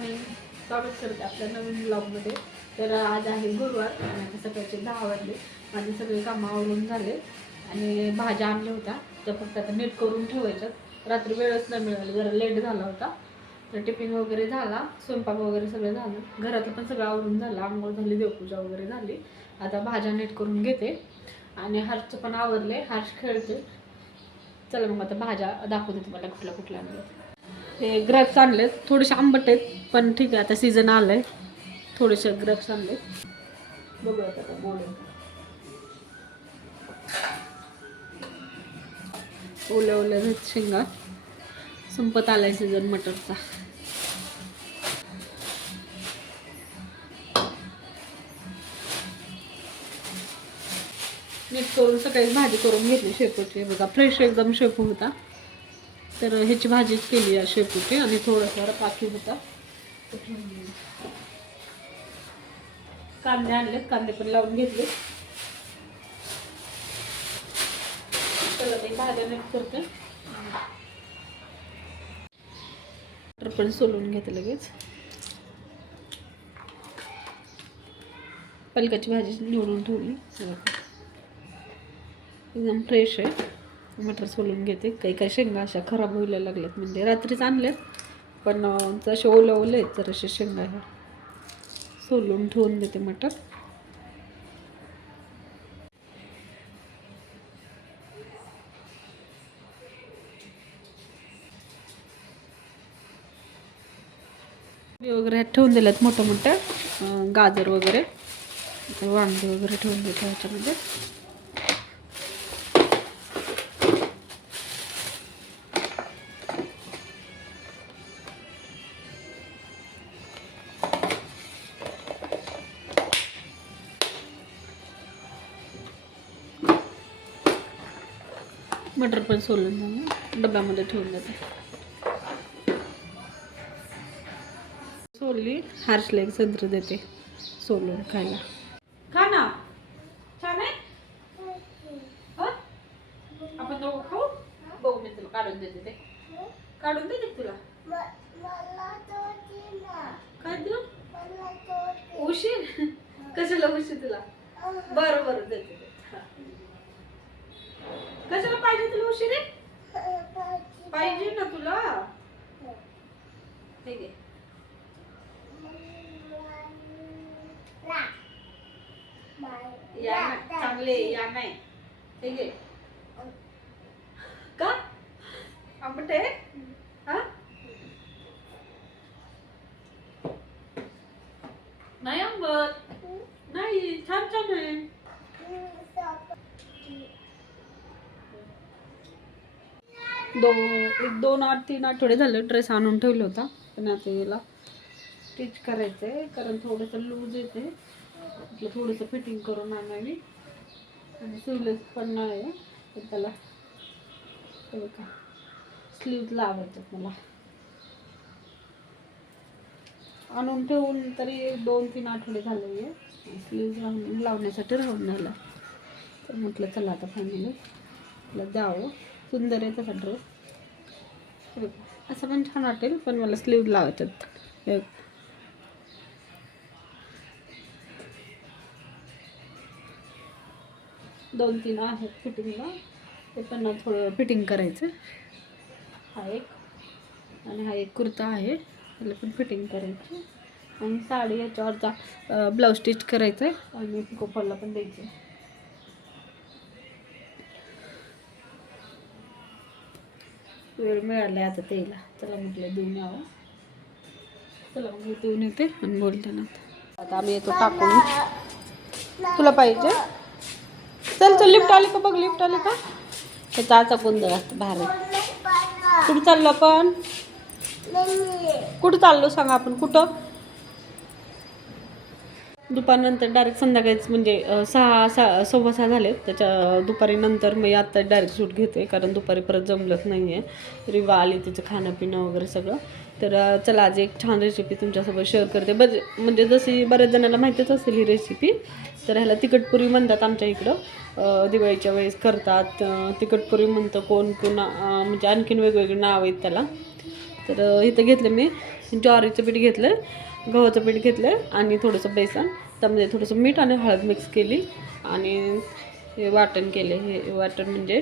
स्वागत करते आपल्या नवीन ब्लॉगमध्ये. तर आज आहे गुरुवार आणि आता सकाळचे 10 वाजले. माझे सगळे कामं आवरून झाले आणि भाज्या आणल्या होत्या त्या फक्त आता नीट करून ठेवायच्यात. रात्री वेळच नाही मिळाली, जरा लेट झाला होता. तर टिफिन वगैरे झाला, स्वयंपाक वगैरे सगळं झालं, घरातलं पण सगळं आवरून झालं, आंघोळ झाली, देवपूजा वगैरे झाली. आता भाज्या नीट करून घेते आणि हर्षचं पण आवरले, हर्ष खेळते. चला मग आता भाज्या दाखवते तुम्हाला कुठल्या कुठल्या आणल्या. हे ग्रेप्स आणलेत, थोडेसे आंबट आहेत पण ठीक आहे, आता सीझन आलंय. थोडेसे ग्रेप्स आणले, बघूया आता गोड ओल्या ओल्या आहेत शेंगा. संपत आलाय सीझन मटरचा. नीट करून सकाळी भाजी करून घेतली शेपूची. बघा फ्रेश एकदम शेपू होता. तर ह्याची भाजीच केली आहे शेपूची आणि थोडासा पाकी होता. कांदे आणलेत, कांदे पण लावून घेतले. चला ते भाज्या नीट करते, तर पण सोलून घेते लगेच. पालकाची भाजी निवडून ठेवली, एकदम फ्रेश आहे. मटर सोलून घेते. काही काही शेंगा अशा खराब व्हायला लागल्यात, म्हणजे रात्रीच आणल्यात पण जसे ओले ओले आहेत तर असे शेंगा ह्या सोलून ठेवून देते मटर. वगैरे ठेवून दिल्यात मोठं मोठं, गाजर वगैरे, वांगे वगैरे ठेवून देते ह्याच्यामध्ये. मटर पण सोलून झालं, डब्यामध्ये ठेवून देते. सोलली, हर्षला एक संत्र देते सोलून खायला. खा ना, छान आहे. आपण दोघं खाऊ. बघू, मी तुला काढून देते. ते काढून देते तुला. काय देऊ? उशीर कशाला उशीर तुला? बरं बरं देते. कशाला पाहिजे तुला उशीर? पाहिजे ना तुला. ठीक आहे. या चांगले या नाही. ठीक आहे का? आंबट आहे हा? नाही आंबट नाही, छान छान आहे. दोन 3 आठवडे झाले ड्रेस आणून ठेवला होता, पण आता याला स्टिच करायचं आहे कारण थोडंसं लूज येते. म्हटलं थोडंसं फिटिंग करून आणावी आणि स्लीवलेस पण नाही आहे, तर त्याला स्लीव्ज लावायच्यात. मला आणून ठेवून तरी 2-3 आठवडे झाले आहे. स्लीव्ज लावण्यासाठी राहून झाला, तर म्हटलं चला आता फायनली मला द्यावं. सुंदर आहे तसा ड्रेस, असं पण छान वाटेल, पण मला स्लीव्ज लावायच्यात. 2-3 आहेत फिटिंगला, ते पण थोडं फिटिंग करायचं. हा एक आणि हा एक कुर्ता आहे, त्याला पण फिटिंग करायची. आणि साडी याच्यावरचा ब्लाऊज स्टिच करायचं आहे आणि पिकोफॉलला पण द्यायचं आहे. वेळ मिळाला आता त्याला, चला म्हटलं देऊन यावं. चला मग देऊन येते आणि बोलते ना. आता आम्ही येतो टाकून. तुला पाहिजे? चल चल, लिफ्ट आली का बघ, लिफ्ट आली का? त्याचा आचा गोंधळ असतो बाहेर. कुठं चाललो आपण? कुठं चाललो सांगा आपण, कुठं? दुपारनंतर डायरेक्ट संध्याकाळीच, म्हणजे 6-6:15 झाले. त्याच्या दुपारी नंतर मी आत्ता डायरेक्ट शूट घेते, कारण दुपारी परत जमलंच नाही आहे. रिवा आली, तिचं खाणं पिणं वगैरे सगळं. तर चला आज एक छान रेसिपी तुमच्यासोबत शेअर करते. म्हणजे जशी बऱ्याच जणांना माहितीच असेल ही रेसिपी. तर ह्याला तिखटपुरी म्हणतात आमच्या इकडं, दिवाळीच्या वेळेस करतात. तिखटपुरी म्हणतं कोण, पुन्हा म्हणजे आणखीन वेगवेगळे नाव आहेत त्याला. तर इथं घेतलं मी ज्वारीचं पीठ घेतलं, गव्हाचं पीठ घेतलं आणि थोडंसं बेसन, त्यामध्ये थोडंसं मीठ आणि हळद मिक्स केली आणि हे वाटण केले. हे वाटण म्हणजे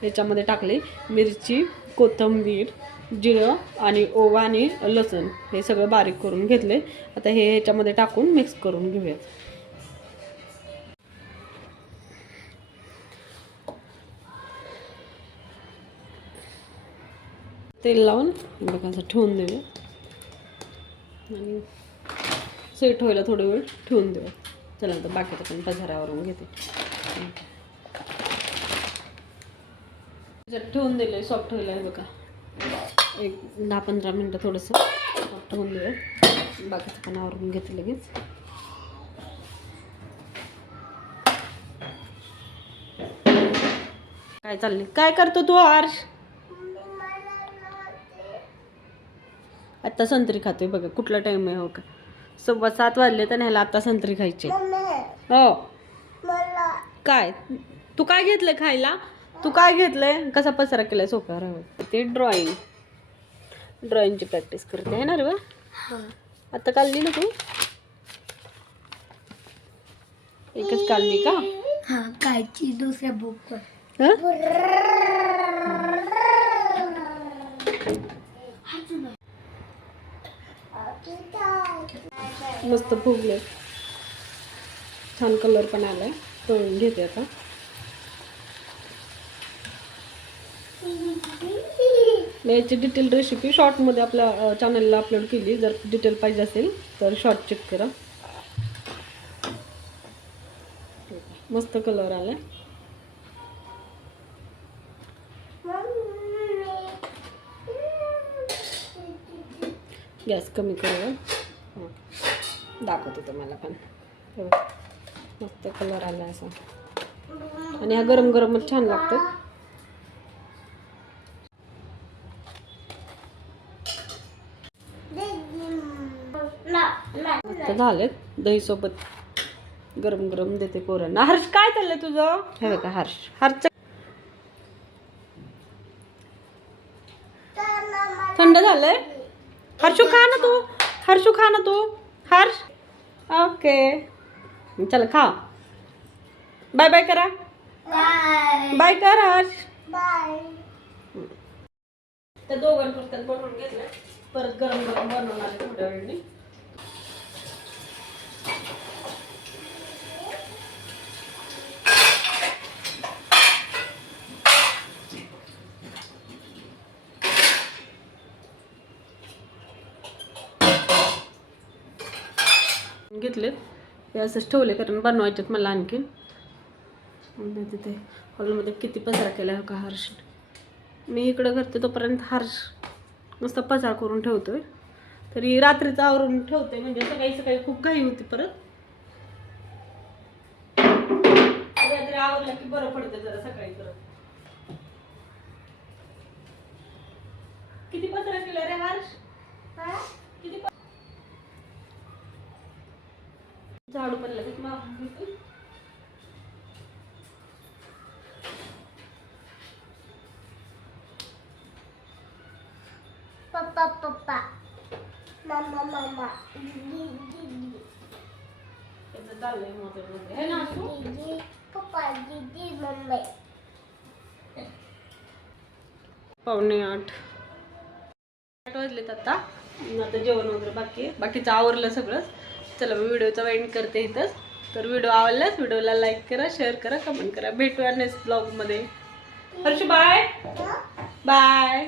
ह्याच्यामध्ये टाकले मिरची, कोथिंबीर, जिरं आणि ओवा आणि लसूण हे सगळं बारीक करून घेतले. आता हे ह्याच्यामध्ये टाकून मिक्स करून घेऊयात. तेल लावून बघा असं ठेवून देऊया आणि सेट व्हायला थोडा वेळ ठेवून देऊया. चला आता बाकीचं पण पसाऱ्यावरून घेते. ठेवून दिलं सॉफ्ट व्हायला आहे बघा. एक 10-15 मिनटं थोडंसं सॉफ्ट होऊन देऊया. बाकीचं पण आवरून घेते लगेच. काय चाललंय, काय करतो तू हर्ष? आता संत्री खातोय बघा. कुठला टाइम आहे हो का, 7:15 वाजले तर ह्याला आता संत्री खायची. हो काय तू काय घेतलंय खायला? तू काय घेतलंय? कसा पसारा केलाय सोफ्यावर? ते ड्रॉइंगची प्रॅक्टिस करते आहे ना रे बा. आता काढली ना तू? एकच काढली का? हा कायची दुसऱ्या बुक मस्त फुगले, छान कलर पण आलाय. तळून घेते आता. याची डिटेल रेसिपी शॉर्टमध्ये आपल्या चॅनलला अपलोड केली. जर डिटेल पाहिजे असेल तर शॉर्ट चेक करा. मस्त कलर आलाय. गॅस कमी करूया. दाखवते तुम्हाला पण. मस्त कलर आला असा आणि हा गरम गरमच छान लागतो. मस्त झालेत. दही सोबत गरम गरम देते पोरांना. हर्ष काय चाललंय तुझं? हे बघा हर्ष थंड झालंय. हर्षू खा ना तू. हर्षू खा ना तू. हर्ष ओके चल खा. बाय बाय करा. बाय कर हर्ष. त्या दोघांपुरतं बनवून घेतलं. परत गरम गरम बनवणार आहे थोड्या वेळाने. घेतलेत हे असंच ठेवले कारण बनवायच्यात मला आणखीन. तिथे हॉलमध्ये किती पसारा केला आहे का हर्ष. मी इकडं करते तोपर्यंत हर्ष मस्त पसार करून ठेवतोय. तरी रात्रीचं आवरून ठेवते म्हणजे सकाळी खूप घाई होती. परत रात्री आवरलं की बरं पडतं जरा सकाळी. परत किती पसारा केला रे हर्ष? किती झाडू पण लगेच मारून घेतो. पप्पा पप्पा मम्मा मम्मा दीदी त्याचं चाललंय मोबाईलमध्ये है ना असू. दीदी पप्पा दीदी मम्मी. 7:45 वाजलेत आता. आता जेवण वगैरे बाकी आहे. बाकीचं आवरलं सगळंच. चला मी व्हिडिओचा एंड करते इथंच. तर व्हिडिओ आवडल्यास व्हिडिओला लाईक करा, शेअर करा, कमेंट करा. भेटूया नेक्स्ट ब्लॉगमध्ये. Harsh bye bye.